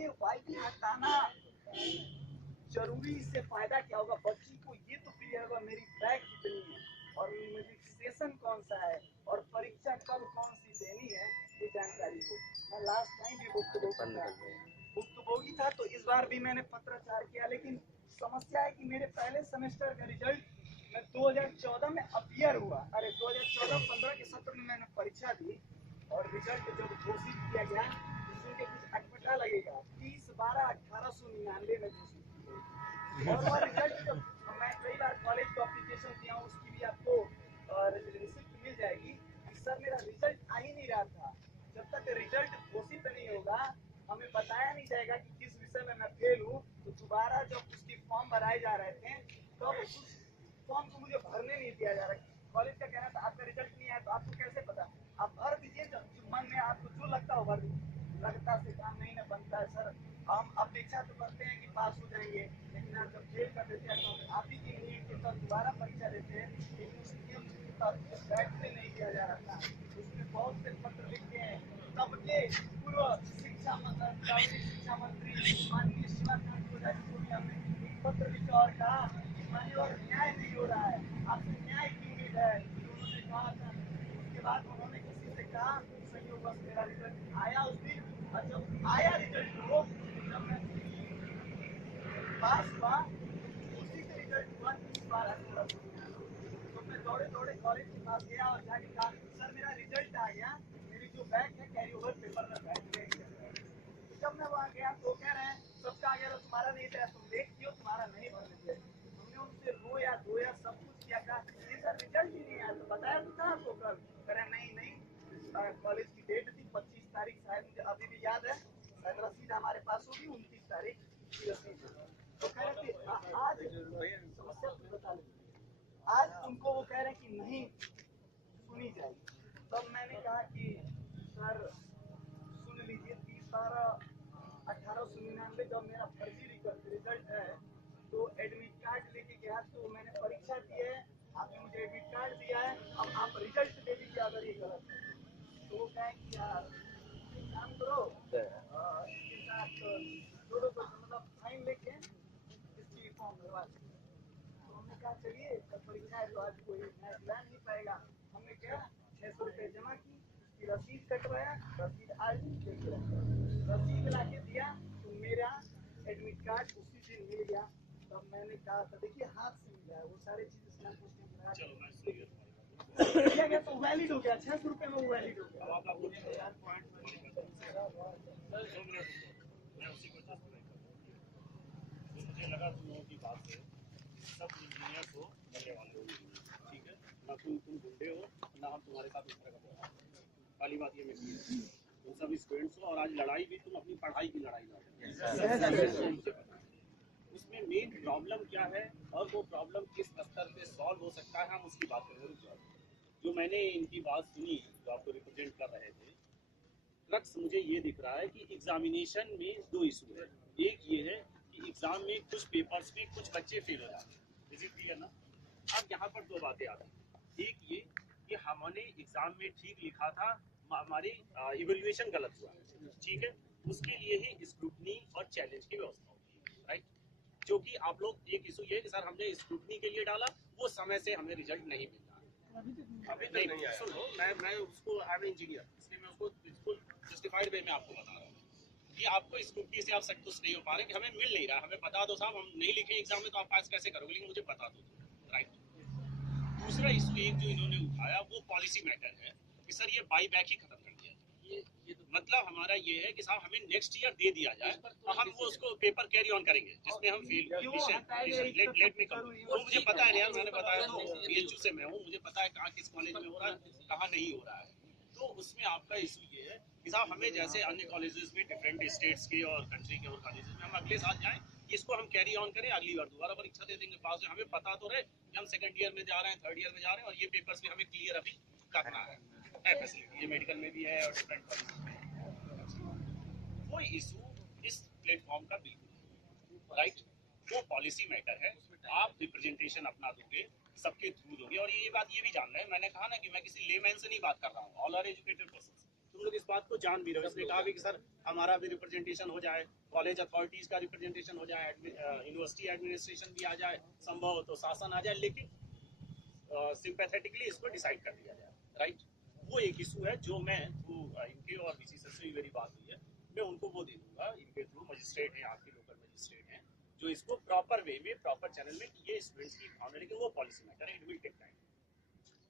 ये वाईटी हटाना जरूरी, इससे फायदा क्या होगा बच्ची को, ये तो क्लियर होगा मेरी बैग कितनी है और मेरी सेशन कौन सा है और परीक्षा कब कौन सी देनी है, ये जानकारी हो। मैं लास्ट टाइम भी भुक्तभोगी था तो इस बार भी मैंने पत्राचार किया, लेकिन समस्या है कि मेरे पहले सेमेस्टर का रिजल्ट मैं 2014 में अपीयर हुआ। अरे 2014-15 के सत्र में मैंने परीक्षा दी और रिजल्ट जब घोषित किया गया सुन के कुछ अटपटा लगेगा, 30/12/1899 में घोषित किया और वह रिजल्ट जब मैं कई बार कॉलेज को एप्लीकेशन किया हूँ, उसकी भी आपको रिसिप्ट मिल जाएगी कि सर मेरा रिजल्ट आ ही नहीं रहा था। जब तक रिजल्ट घोषित नहीं होगा हमें बताया नहीं जाएगा कि किस विषय में मैं फेल हूँ, तो दोबारा जब उसकी फॉर्म भराए जा रहे थे तो उस फॉर्म को मुझे भरने नहीं दिया जा रहा। कॉलेज का कहना था आपका रिजल्ट नहीं आया तो आपको कैसे पता, आप भर दीजिए, जब मन में आपको जो लगता हो भर दीजिए। लगता से काम नहीं ना बनता है सर, हम अपेक्षा तो करते हैं कि पास हो जाएंगे, लेकिन आप जब फेल कर देते हैं तो आप ही की नीट के साथ दोबारा परीक्षा देते हैं, लेकिन उसके बैठने नहीं दिया जा रहा था। उसमें बहुत से पत्र लिखते हैं, तब के पूर्व शिक्षा मंत्री माननीय शिवाकांत गोदारी को भी हमने पत्र लिखा और कहा मान्यवर न्याय नहीं हो रहा है, आपसे न्याय की उम्मीद है, उन्होंने कहा था। उसके बाद उन्होंने किसी से कहा संयोग बस मेरा रिजल्ट आया उस दिन, और जब आया रिजल्ट को जब मैं पास हुआ उसी से रिजल्ट हुआ 30/12। तो मैं दौड़े दौड़े कॉलेज के पास गया और जाके कहा सर मेरा रिजल्ट आ गया, मेरी जो बैग है कैरी ओवर पेपर में बैठ गया। जब मैं वहाँ गया तो कह रहे हैं सबका आ गया तो तुम्हारा नहीं था, तुम लेट किया तुम्हारा नहीं भरने दिया। हमने उनसे रोया धोया सब कुछ किया, कहा ये सर रिजल्ट ही नहीं आया, तो बताया तो था आपको कल, कह रहे नहीं कॉलेज की डेट थी 25 तारीख, शायद मुझे अभी भी याद है, शायद रसीद हमारे पास होगी 29 तारीख की रसीद। तो कह रहे थे आज समस्या बता लें, आज उनको वो कह रहे हैं कि नहीं सुनी जाएगी। तब मैंने कहा कि सर सुन लीजिए 30/12/1899 जब मेरा फर्जी रिजल्ट है तो एडमिट कार्ड लेके गया तो मैंने परीक्षा दी है, आपने मुझे एडमिट कार्ड दिया है, अब आप रिजल्ट दे दीजिए अगर ये गलत है। तो वो कहें कि यार एक काम करो इसके साथ जोड़ो को मतलब साइन लेके इसकी फॉर्म भरवा दीजिए। तो हमने कहा चलिए जब परीक्षा है तो आज कोई नया दिला नहीं पाएगा। हमने क्या 600 रुपये जमा की, उसकी रसीद कटवाया, रसीद आज रसीद ला के दिया तो मेरा एडमिट कार्ड उसी दिन मिल गया। तब मैंने कहा था देखिए हाथ से मिला है वो सारी चीजें तो वैलिड हो गया, 600 रुपये में वो वैलिड हो गया। मुझे लगा तुम लोगों की बात से सब इंजीनियर को बनने वाले हो, ठीक है ना, तुम गुंडे हो ना हम तुम्हारे साथ उस तरह का व्यवहार। पहली बात ये मेरी है तुम सब स्टूडेंट्स हो और आज लड़ाई भी तुम अपनी पढ़ाई की लड़ाई लड़ रहे हो। उसमें मेन प्रॉब्लम क्या है और वो प्रॉब्लम किस स्तर पे सॉल्व हो सकता है हम उसकी बात करें। जो मैंने इनकी बात सुनी जो आपको रिप्रेजेंट कर रहे थे, क्रक्स मुझे ये दिख रहा है कि एग्जामिनेशन में दो इशू है। एक ये है कि एग्जाम में कुछ पेपर्स में कुछ बच्चे फेल हो जाते हैं, इज इट क्लियर ना। अब यहाँ पर दो बातें आती हैं, एक ये कि हमने एग्जाम में ठीक लिखा था, हमारी इवैल्यूएशन गलत हुआ, ठीक है, उसके लिए ही स्क्रूटनी और चैलेंज की व्यवस्था होती है, राइट। जो कि आप लोग एक इशू ये कि सर हमने स्क्रूटनी के लिए डाला, वो समय से हमें रिजल्ट नहीं मिल रहा, अभी नहीं सुनो, मैं उसको आई एम इंजीनियर इसलिए मैं उसको बिल्कुल जस्टिफाइड वे में आपको बता रहा हूँ कि आपको स्क्रूटनी से आप संतुष्ट नहीं हो पा रहे कि हमें मिल नहीं रहा, हमें बता दो साहब हम नहीं लिखे एग्जाम में तो आप पास कैसे करोगे, लेकिन मुझे बता दो, राइट। दूसरा इशू एक जो इन्होंने उठाया वो पॉलिसी मैटर है कि सर ये बाई बैक ही खत्म कर दिया, ये तो मतलब हमारा ये है कि साहब हमें नेक्स्ट ईयर दे दिया जाए और हम वो उसको पेपर कैरी ऑन करेंगे जिसमें हम फेल लेट में करूँ, वो मुझे पता है यार, मैंने बताया तो बीएचयू से मैं हूँ, मुझे पता है कहाँ किस कॉलेज में हो रहा है कहाँ नहीं हो रहा है। तो उसमें आपका इशू ये है कि साहब हमें जैसे अन्य कॉलेजेस में डिफरेंट स्टेट्स के और कंट्री के और कॉलेजेस में हम अगले साल जाएं, इसको हम कैरी ऑन करें, अगली बार दोबारा परीक्षा दे देंगे, पास हमें पता तो रहे कि हम सेकंड ईयर में जा रहे हैं, थर्ड ईयर में जा रहे हैं और ये पेपर्स भी हमें क्लियर अभी करना है फैसिलिटी, ये मेडिकल में भी है और डिफरेंट कॉलेजेस में। वो इशू इस प्लेटफॉर्म का बिल्कुल राइट, वो पॉलिसी मैटर है, आप रिप्रेजेंटेशन अपना दोगे, सबके थ्रू दोगे। और ये बात ये भी जानना है, मैंने कहा ना कि मैं किसी लेमैन से नहीं बात कर रहा हूँ, ऑल आर एजुकेटेड पर्सन, तुम लोग इस बात को जान भी रहे हो। इसने कहा भी कि सर हमारा भी रिप्रेजेंटेशन हो जाए, कॉलेज अथॉरिटीज का रिप्रेजेंटेशन हो जाए, यूनिवर्सिटी एडमिनिस्ट्रेशन भी आ जाए, संभव हो तो शासन आ जाए, लेकिन सिंपैथेटिकली इसको डिसाइड कर दिया जाए, राइट। वो एक इशू है जो मैं थ्रू इनके और बीसी सर से भी मेरी बात हुई है, मैं उनको वो दे दूंगा इनके थ्रू, मजिस्ट्रेट हैं आपके लोकल मजिस्ट्रेट हैं जो इसको प्रॉपर वे में प्रॉपर चैनल में कि ये स्टूडेंट्स की एग्जाम है, लेकिन वो पॉलिसी मैटर है, इट विल टेक टाइम।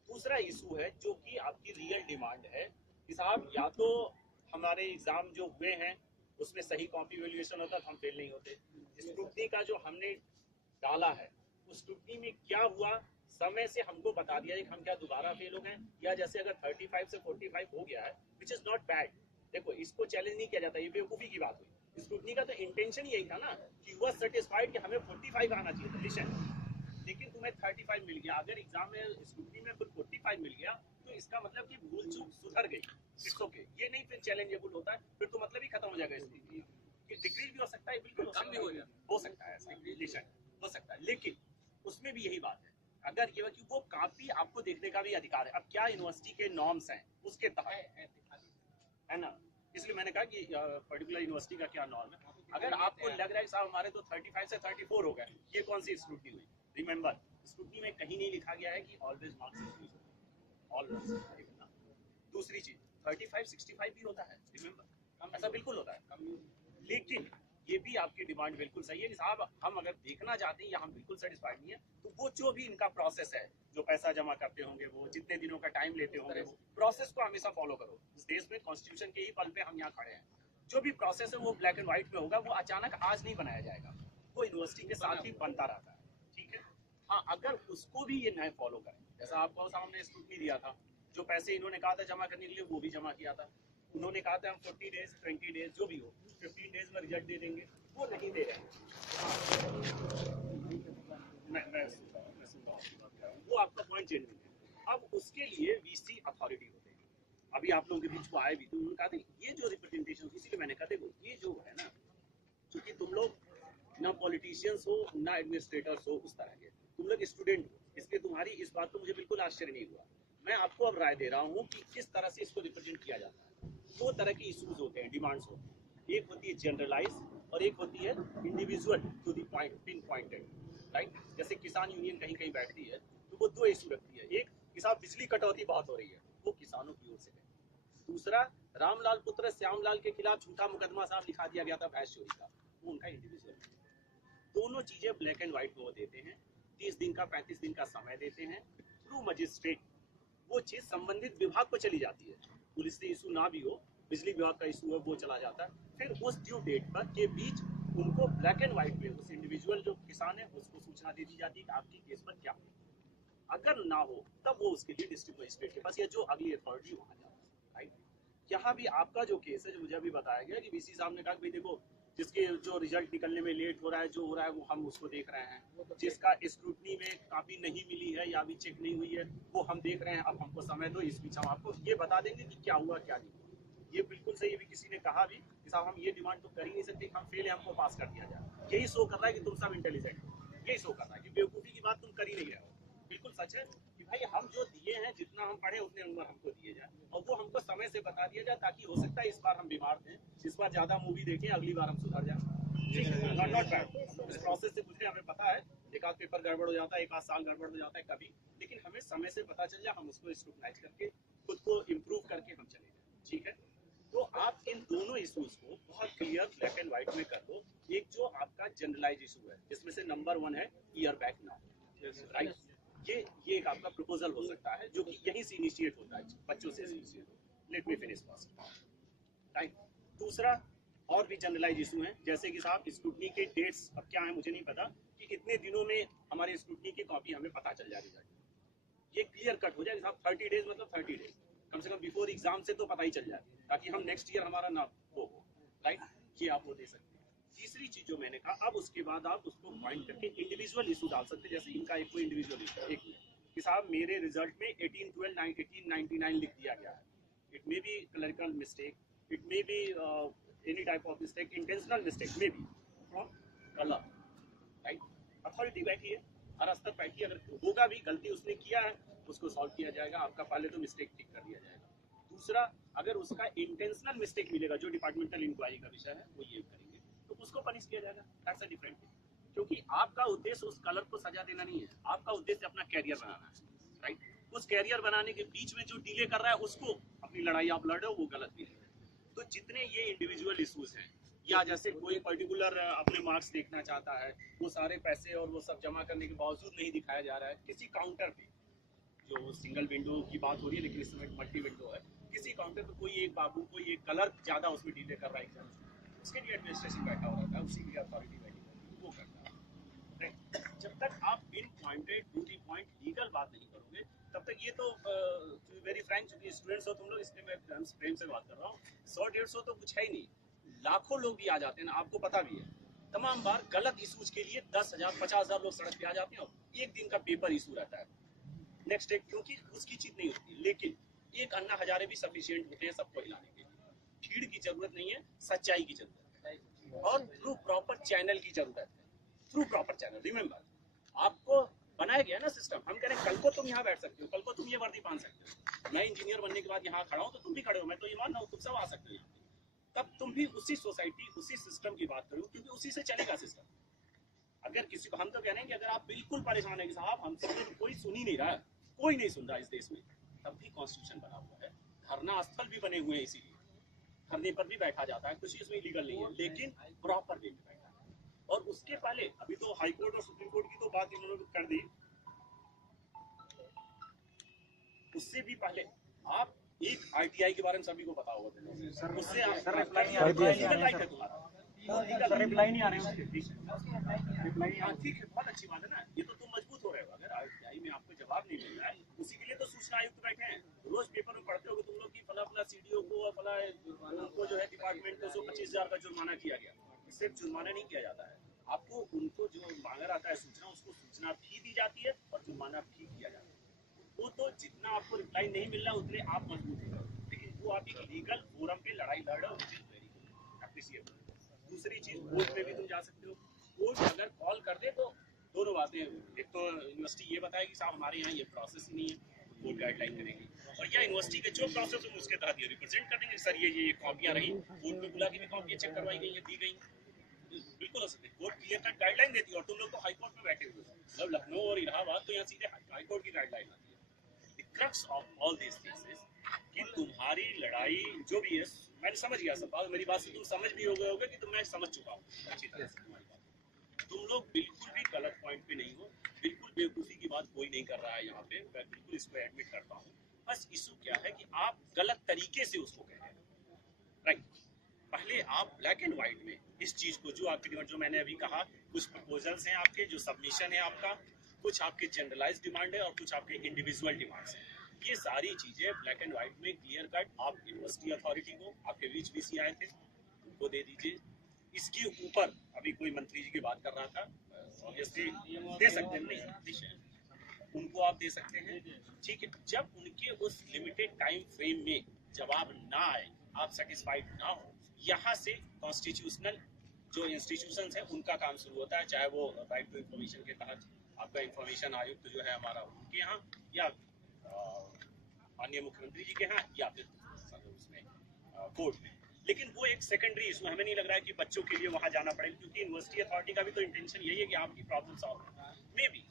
दूसरा इशू है जो कि आपकी रियल डिमांड है कि साहब या तो हमारे एग्जाम जो हुए हैं उसमें सही कॉपी वैल्यूएशन होता तो हम फेल नहीं होते, स्क्रूटनी का जो हमने डाला है उस स्क्रूटनी में क्या हुआ समय से हमको बता दिया कि हम क्या दोबारा फेल हो गए, या जैसे अगर 35 से 45 हो गया है विच इज नॉट बैड। देखो इसको चैलेंज नहीं किया जाता, ये बेवकूफी की बात हुई। स्क्रूटनी का तो इंटेंशन यही था ना कि वह सेटिस्फाइड कि हमें 45 आना चाहिए था विषय, लेकिन तुम्हें 35 मिल गया। अगर एग्जाम में स्क्रूटनी में फिर 45 मिल गया तो इसका मतलब कि भूल चूक सुधर गई, इट्स ओके। ये नहीं फिर चैलेंजेबल होता है, फिर तो मतलब ही खत्म हो जाएगा इसकी। डिग्री भी हो सकता है, बिल्कुल कम भी हो सकता है ऐसा रिलेशन हो सकता है, लेकिन उसमें भी यही बात है अगर ये कि वो काफी आपको देखने का भी अधिकार है। अब क्या यूनिवर्सिटी के नॉर्म्स हैं उसके तहत है ना, इसलिए मैंने कहा कि पर्टिकुलर यूनिवर्सिटी का क्या नॉर्म है। अगर आपको लग रहा है साहब हमारे तो 35 से 34 हो गए, ये कौन सी स्क्रूटनी हुई? रिमेंबर स्क्रूटनी में कहीं नहीं लिखा गया है कि ऑलवेज मार्क्स ऑलवेज। दूसरी चीज 35 65 भी होता है, रिमेंबर ऐसा बिल्कुल होता है, लेकिन ये भी आपकी डिमांड बिल्कुल सही है कि साहब हम अगर देखना चाहते हैं या हम बिल्कुल सेटिस्फाइड नहीं है तो वो जो भी इनका प्रोसेस है, जो पैसा जमा करते होंगे, वो जितने दिनों का टाइम लेते होंगे, वो प्रोसेस को हमेशा फॉलो करो। इस देश में कॉन्स्टिट्यूशन के ही बल पे हम यहाँ खड़े हैं। जो भी प्रोसेस है वो ब्लैक एंड व्हाइट में होगा, वो अचानक आज नहीं बनाया जाएगा, वो यूनिवर्सिटी के साथ ही बनता रहता है, ठीक है। हाँ, अगर उसको भी ये नए फॉलो करें, जैसा आपको सामने स्क्रूटनी दिया था, जो पैसे इन्होंने कहा था जमा करने के लिए वो भी जमा किया था, उन्होंने कहा था हम 40 डेज 20 डेज जो भी हो 15 डेज में रिजल्ट दे देंगे, वो नहीं दे रहे हैं। मैं सुनता हूँ, वो आपका पॉइंट चेंज नहीं है। अब उसके लिए वीसी अथॉरिटी होते हैं, अभी आप लोगों के बीच को आए भी तो उन्होंने कहा था ये जो रिप्रेजेंटेशन, इसीलिए मैंने कहा देखो ये जो है ना, क्योंकि तुम लोग ना पॉलिटिशियंस हो ना एडमिनिस्ट्रेटर्स हो उस तरह के, तुम लोग स्टूडेंट हो, इसलिए तुम्हारी इस बात को मुझे बिल्कुल आश्चर्य नहीं हुआ। मैं आपको अब राय दे रहा हूँ कि किस तरह से इसको रिप्रेजेंट किया जाता है। दो तरह के इशूज होते हैं, डिमांड्स होती है, एक होती है जनरलाइज और एक होती है individual to the point, pin pointed, right. जैसे किसान यूनियन कहीं कहीं बैठती है तो वो दो इशू रखती है, एक किसान बिजली कटौती बहुत हो रही है, वो किसानों की ओर से है। दूसरा रामलाल पुत्र श्यामलाल के खिलाफ झूठा मुकदमा साहब लिखा दिया गया था भैंस चोरी का, वो उनका इंडिविजुअल। दोनों चीजें ब्लैक एंड व्हाइट में वो देते हैं, 30 दिन का 35 दिन का समय देते हैं थ्रू मजिस्ट्रेट, वो चीज संबंधित विभाग को चली जाती है। पुलिस से इशू ना भी हो, बिजली विभाग का इशू है वो चला जाता है, फिर उस ड्यू डेट पर के बीच उनको ब्लैक एंड व्हाइट में उस इंडिविजुअल जो किसान है उसको सूचना दे दी जाती है कि आपकी केस पर क्या हो। अगर ना हो तब वो उसके लिए डिस्ट्रिक्ट मजिस्ट्रेट के पास या जो अगली अथॉरिटी वहां जाता है, राइट। यहाँ भी आपका जो केस है, जो मुझे अभी बताया गया कि बीसी साहब ने कहा भाई देखो जिसके जो रिजल्ट निकलने में लेट हो रहा है, जो हो रहा है वो हम उसको देख रहे हैं, जिसका स्क्रूटनी में कापी नहीं मिली है या अभी चेक नहीं हुई है वो हम देख रहे हैं, अब हमको समय दो, इस बीच हम आपको ये बता देंगे कि क्या हुआ क्या नहीं हुआ। ये बिल्कुल सही है, भी किसी ने कहा भी कि साहब हम ये डिमांड तो कर ही नहीं सकते, हम फेल है हमको पास कर दिया जाए। यही शो कर रहा है कि तुम सब इंटेलिजेंट हो, यही शो कर रहा है कि बेवकूफ़ी की बात तुम कर ही नहीं रहे हो। बिल्कुल सच है कि भाई हम जो दिए हैं, जितना हम पढ़े उतने नंबर हमको दिए जाए और वो हमको समय से बता दिया जाए, ताकि हो सकता है इस बार हम बीमार थे, इस बार ज्यादा मूवी देखें, अगली बार हम सुधर जाए। नॉट बैड, इस प्रोसेस से गुजरे, हमें पता है एक आध पेपर गड़बड़ हो जाता है, एक आध साल गड़बड़ हो जाता है कभी, लेकिन हमें समय से पता चल जाए, हम उसको स्क्रूटनाइज करके खुद को इम्प्रूव करके हम चले जाए, ठीक है। तो आप इन दोनों इशूज को बहुत क्लियर ब्लैक एंड व्हाइट में कर दो। एक जो आपका जनरलाइज इशू है जिसमें से नंबर 1 है ईयर बैक नाउ, राइट। ये एक आपका प्रपोजल हो सकता है जो कि यहीं से इनिशिएट होता है, बच्चों से इनिशिएट होता है। Let me finish first, right. दूसरा और भी जनरलाइज इशू है, जैसे कि साहब स्क्रूटनी के डेट्स अब क्या है मुझे नहीं पता कि कितने दिनों में हमारे स्क्रूटनी की कॉपी हमें पता चल जाएगी, ये क्लियर कट हो जाए साहब 30 डेज मतलब 30 डेज, कम से कम बिफोर एग्जाम से तो पता ही चल जाए, ताकि हम नेक्स्ट ईयर हमारा ना हो, राइट। ये आप वो दे सकते हैं। तीसरी चीज जो मैंने कहा, अब उसके बाद आप उसको पॉइंट करके इंडिविजुअल इशू डाल सकते हैं, जैसे इनका एक कोई इंडिविजुअल इशू एक कि साहब मेरे रिजल्ट में 1899 लिख दिया गया है, it may be clerical mistake, it may be any type of mistake, intentional mistake may be from colour, right. Authority बैठी है, हर स्तर बैठी है, अगर होगा भी गलती उसने किया है उसको सॉल्व किया जाएगा, आपका पहले तो मिस्टेक ठीक कर दिया जाएगा। दूसरा अगर उसका इंटेंशनल मिस्टेक मिलेगा, जो डिपार्टमेंटल इंक्वायरी का विषय है वो ये करेंगे, तो उसको पनिश किया जाएगा। दैट्स अ डिफरेंट थिंग, क्योंकि आपका उद्देश्य उस कलर को सजा देना नहीं है, आपका उद्देश्य अपना कैरियर बनाना है, राइट। उस कैरियर बनाने के बीच में जो डिले कर रहा है उसको अपनी लड़ाई आप लड़ रहे हो, वो गलत भी है। तो जितने ये इंडिविजुअल इश्यूज हैं, या जैसे कोई पर्टिकुलर अपने मार्क्स देखना चाहता है, वो सारे पैसे और वो सब जमा करने के बावजूद नहीं दिखाया जा रहा है, किसी काउंटर पे, जो सिंगल विंडो की बात हो रही है लेकिन इस समय मल्टी विंडो है, किसी काउंटर पे कोई एक बाबू कोई एक कलर ज्यादा उसमें डिले कर रहा है एग्जाम, उसके लिए एडमिनिस्ट्रेशन बैठा हुआ रहता है, उसी की अथॉरिटी बैठी होती है, वो करता है, राइट। जब तक आप pin pointed to the point legal बात नहीं करोगे, तब तक ये तो वेरी फ्रैंक, चूंकि स्टूडेंट्स हो तुम लोग, इसलिए मैं प्रेम से बात कर रहा हूँ, 100-150 तो कुछ है ही नहीं, लाखों लोग भी आ जाते हैं ना, आपको पता भी है, तमाम बार गलत इशूज के लिए 10,000 50,000 लोग सड़क पे आ जाते हैं और एक दिन का पेपर इशू रहता है, नेक्स्ट डे, क्योंकि उसकी चीज नहीं होती। लेकिन एक अन्ना हजारे भी सफिशिएंट होते हैं सबको हिलाने के लिए। भीड़ की जरूरत नहीं है, सच्चाई की जरूरत है, और थ्रू प्रॉपर चैनल की जरूरत है, थ्रू प्रॉपर चैनल। रिमेंबर, आपको बनाया गया ना सिस्टम, हम कह रहे हैं कल को तुम यहाँ बैठ सकते हो, कल को तुम ये वर्दी पहन सकते हो, मैं इंजीनियर बनने के बाद यहाँ खड़ा हूँ तो तुम भी खड़े हो, मैं तो ये मान रहा हूँ, तुम सब आ सकते हो यहाँ, तब तुम भी उसी सोसाइटी उसी सिस्टम की बात करो, क्योंकि उसी से चलेगा सिस्टम। अगर किसी को, हम तो कह रहे हैं कि अगर आप बिल्कुल परेशान है कि साहब हमसे तो कोई सुन ही नहीं रहा है, कोई नहीं सुन रहा इस देश में, तब भी कॉन्स्टिट्यूशन बना हुआ है, धरना स्थल भी बने हुए हैं, इसीलिए धरने पर भी बैठा जाता है, कुछ इसमें इलीगल नहीं है, लेकिन प्रॉपर वे में बैठा है। और उसके पहले अभी तो हाई कोर्ट और सुप्रीम कोर्ट की तो बात इन्होंने कर दी, उससे भी पहले आप एक आरटीआई के बारे में सभी को पता होगा, उससे रिप्लाई नहीं आ रहे उसके, ठीक है, बहुत अच्छी बात है ना, ये तो तुम मजबूत हो रहे हो। अगर आरटीआई में आपको जवाब नहीं मिल रहा है, उसी के लिए तो सूचना आयुक्त बैठे हैं, रोज पेपर में पढ़ते हो तुम लोग की फला फला सीडीओ को और फला उनको जो है डिपार्टमेंट को 125,000 का जुर्माना किया गया। सिर्फ जुर्माना नहीं किया जाता है, आपको उनको जो मांगा रहता है सूचना, उसको सूचना भी दी जाती है और जुर्माना भी किया जाता है। वो तो जितना आपको रिप्लाई नहीं मिल रहा उतने आप मजबूत हो, लेकिन वो आप एक लीगल फोरम पे लड़ाई लड़ रहे हो, एप्रिशिएट। दूसरी चीज, कोर्ट में भी तुम जा सकते हो, कोर्ट अगर कॉल कर दे तो दोनों बातें, एक तो यूनिवर्सिटी ये बताएगी साहब हमारे यहाँ ये प्रोसेस ही नहीं है, कोर्ट गाइडलाइन करेगी, और या यूनिवर्सिटी के जो प्रोसेस हो उसके तहत ये रिप्रेजेंट कर देंगे, सर ये कॉपियाँ रही, कोर्ट में बुला के भी कॉपियाँ चेक करवाई गई है, दी गई, बिल्कुल हो सकते। कोर्ट क्लियर कट गाइडलाइन देती है और तुम लोग तो हाई कोर्ट में बैठे हुए हो, मतलब लखनऊ और इलाहाबाद तो यहाँ सीधे हाई कोर्ट की गाइडलाइन आती है। The crux of all this things is कि तुम्हारी लड़ाई जो भी है, मैंने समझ गया सब बात, मेरी बात से तुम समझ भी हो गए होगे कि तुम, मैं समझ चुका हूँ अच्छी तरह से तुम्हारी बात। तुम लोग बिल्कुल भी गलत पॉइंट पे नहीं हो, बिल्कुल बेवकूफ़ी की बात कोई नहीं कर रहा है यहाँ पे, मैं बिल्कुल इसको एडमिट करता हूँ। बस इशू क्या है कि आप गलत तरीके से उसको कह रहे हैं, राइट। पहले आप ब्लैक एंड व्हाइट में इस चीज को, जो आपकी डिमांड, जो मैंने अभी कहा, कुछ प्रपोजल्स हैं आपके, जो सबमिशन है आपका, कुछ आपके जनरलाइज डिमांड है और कुछ आपके इंडिविजुअल डिमांड्स हैं, ये सारी चीजें ब्लैक एंड व्हाइट में क्लियर कट आप यूनिवर्सिटी अथॉरिटी को, आपके बीच बीसी आए थे उनको दे दीजिए। इसके ऊपर अभी कोई मंत्री जी की बात कर रहा था, ऑब्वियसली दे सकते हैं, नहीं उनको आप दे सकते हैं, ठीक है। जब उनके उस लिमिटेड टाइम फ्रेम में जवाब ना आए, आप सेटिस्फाइड ना हो, यहाँ से कॉन्स्टिट्यूशनल जो इंस्टीट्यूशंस हैं उनका काम शुरू होता है, चाहे वो राइट टू इंफॉर्मेशन के तहत आपका इंफॉर्मेशन आयुक्त जो है हमारा उनके यहाँ, या माननीय मुख्यमंत्री जी के यहाँ, या फिर उसमें कोर्ट में। लेकिन वो एक सेकेंडरी इशू, हमें नहीं लग रहा है कि बच्चों के लिए वहाँ जाना पड़ेगा, क्योंकि यूनिवर्सिटी अथॉरिटी का भी तो इंटेंशन यही है कि आपकी प्रॉब्लम सॉल्व हो। May be